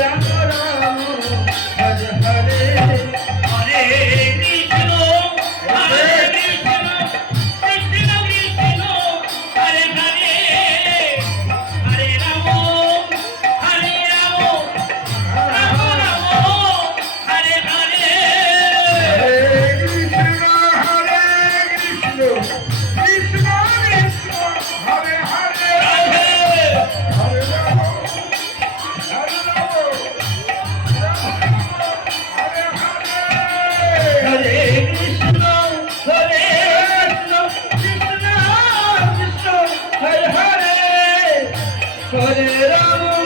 Ram Ram Hare Hare Hare Krishna Hare Krishna Krishna Krishna Hare Hare Hare Ram Ram Ram Hare Hare Hare Krishna Krishna Krishna Hare Hare Radhe Hare Ram Hare Ram Hare Hare Hare Krishna Hare Krishna Krishna Krishna Hare Hare Hare Ram